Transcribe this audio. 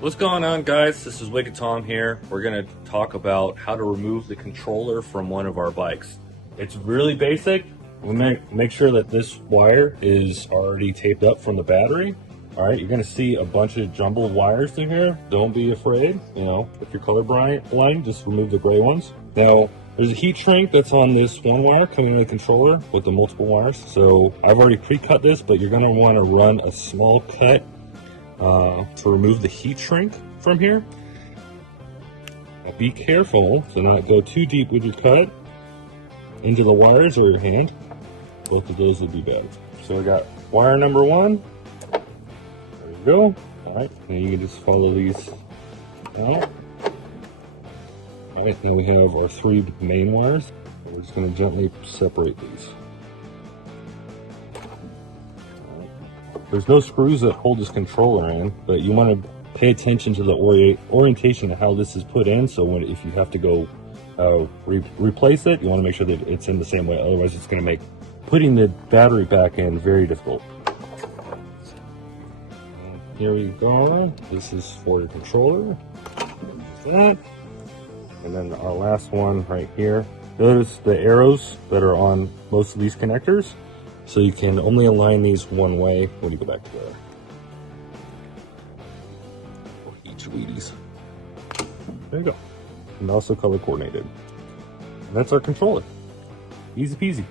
What's going on, guys? This is Wicked Tom here. We're going to talk about how to remove the controller from one of our bikes. It's really basic. We'll make sure that this wire is already taped up from the battery. All right, you're going to see a bunch of jumbled wires through here. Don't be afraid. You know, if you're colorblind, just remove the gray ones. Now, there's a heat shrink that's on this one wire coming to the controller with the multiple wires. So I've already pre-cut this, but you're going to want to run a small cut to remove the heat shrink from here. Now be careful to not go too deep with your cut into the wires or your hand. Both of those would be bad. So we got wire number one. There you go. All right, now you can just follow these out. All right, now we have our three main wires. We're just going to gently separate these. There's no screws that hold this controller in, but you want to pay attention to the orientation of how this is put in. So if you have to go replace it, you want to make sure that it's in the same way. Otherwise, it's going to make putting the battery back in very difficult. Here we go. This is for the controller. That. And then our last one right here. Those the arrows that are on most of these connectors. So you can only align these one way when you go back together. For each of these. There you go. And also color coordinated. And that's our controller. Easy peasy.